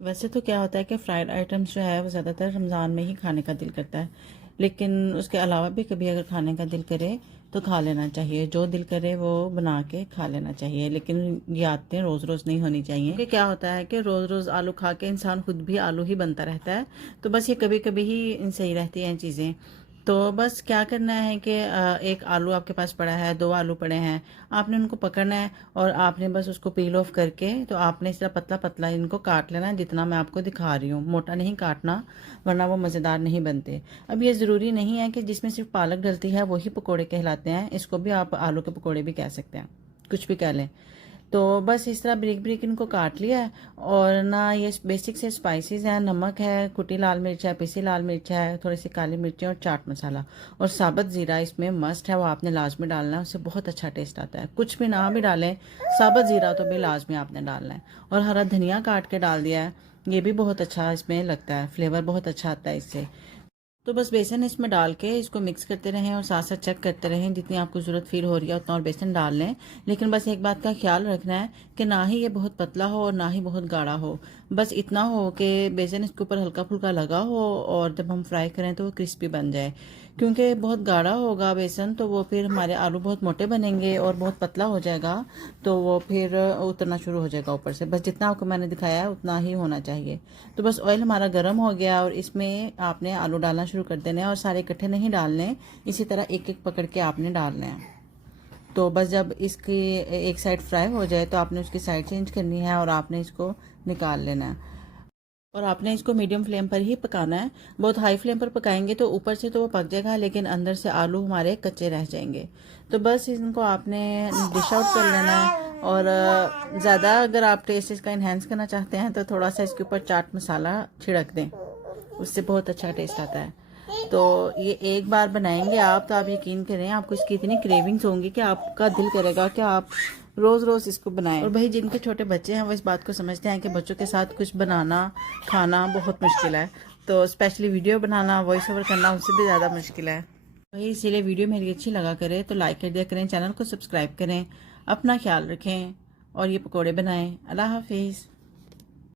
वैसे तो क्या होता है कि फ्राइड आइटम्स जो है वो ज़्यादातर रमज़ान में ही खाने का दिल करता है, लेकिन उसके अलावा भी कभी अगर खाने का दिल करे तो खा लेना चाहिए। जो दिल करे वो बना के खा लेना चाहिए, लेकिन ये आदतें रोज़ रोज़ नहीं होनी चाहिए। क्योंकि क्या होता है कि रोज़ रोज़ आलू खा के इंसान खुद भी आलू ही बनता रहता है, तो बस ये कभी कभी ही सही रहती हैं चीज़ें। तो बस क्या करना है कि एक आलू आपके पास पड़ा है, दो आलू पड़े हैं, आपने उनको पकड़ना है और आपने बस उसको पील ऑफ करके तो आपने इस तरह पतला पतला इनको काट लेना है, जितना मैं आपको दिखा रही हूँ। मोटा नहीं काटना, वरना वो मज़ेदार नहीं बनते। अब ये ज़रूरी नहीं है कि जिसमें सिर्फ पालक डलती है वही पकोड़े कहलाते हैं, इसको भी आप आलू के पकोड़े भी कह सकते हैं, कुछ भी कह लें। तो बस इस तरह ब्रिक ब्रिक इनको काट लिया है। और ना ये बेसिक से स्पाइसेस हैं, नमक है, कुटी लाल मिर्च है, पिसी लाल मिर्च है, थोड़ी सी काली मिर्चें और चाट मसाला और साबुत ज़ीरा इसमें मस्ट है, वो आपने लाजमी डालना है, उससे बहुत अच्छा टेस्ट आता है। कुछ भी ना भी डालें, साबुत ज़ीरा तो भी लाजमी आपने डालना है। और हरा धनिया काट के डाल दिया है, ये भी बहुत अच्छा इसमें लगता है, फ्लेवर बहुत अच्छा आता है इससे। तो बस बेसन इसमें डाल के इसको मिक्स करते रहें और साथ साथ चेक करते रहें, जितनी आपको ज़रूरत फील हो रही है उतना और बेसन डाल लें। लेकिन बस एक बात का ख्याल रखना है कि ना ही ये बहुत पतला हो और ना ही बहुत गाढ़ा हो, बस इतना हो कि बेसन इसके ऊपर हल्का फुल्का लगा हो और जब हम फ्राई करें तो वो क्रिस्पी बन जाए। क्योंकि बहुत गाढ़ा होगा बेसन तो वो फिर हमारे आलू बहुत मोटे बनेंगे और बहुत पतला हो जाएगा, तो वो फिर उतरना शुरू हो जाएगा ऊपर से। बस जितना आपको मैंने दिखाया है उतना ही होना चाहिए। तो बस ऑयल हमारा गर्म हो गया और इसमें आपने आलू डालना शुरू कर देना है और सारे इकट्ठे नहीं डालने, इसी तरह एक एक पकड़ के आपने डालना है। तो बस जब इसकी एक साइड फ्राई हो जाए तो आपने उसकी साइड चेंज करनी है और आपने इसको निकाल लेना है। और आपने इसको मीडियम फ्लेम पर ही पकाना है। बहुत हाई फ्लेम पर पकाएंगे तो ऊपर से तो वो पक जाएगा, लेकिन अंदर से आलू हमारे कच्चे रह जाएंगे। तो बस इनको आपने डिश आउट कर लेना है। और ज़्यादा अगर आप टेस्ट इसका इन्हेंस करना चाहते हैं तो थोड़ा सा इसके ऊपर चाट मसाला छिड़क दें, उससे बहुत अच्छा टेस्ट आता है। तो ये एक बार बनाएंगे आप तो आप यकीन करें आपको इसकी इतनी क्रेविंग्स होंगी कि आपका दिल करेगा कि आप रोज़ रोज़ इसको बनाएं। और भाई जिनके छोटे बच्चे हैं वो इस बात को समझते हैं कि बच्चों के साथ कुछ बनाना खाना बहुत मुश्किल है, तो स्पेशली वीडियो बनाना, वॉइस ओवर करना उससे भी ज़्यादा मुश्किल है। वही इसीलिए वीडियो मेरी अच्छी लगा करे तो लाइक कर दिया करें, चैनल को सब्सक्राइब करें, अपना ख्याल रखें और ये पकौड़े बनाएं। अल्लाह हाफिज़।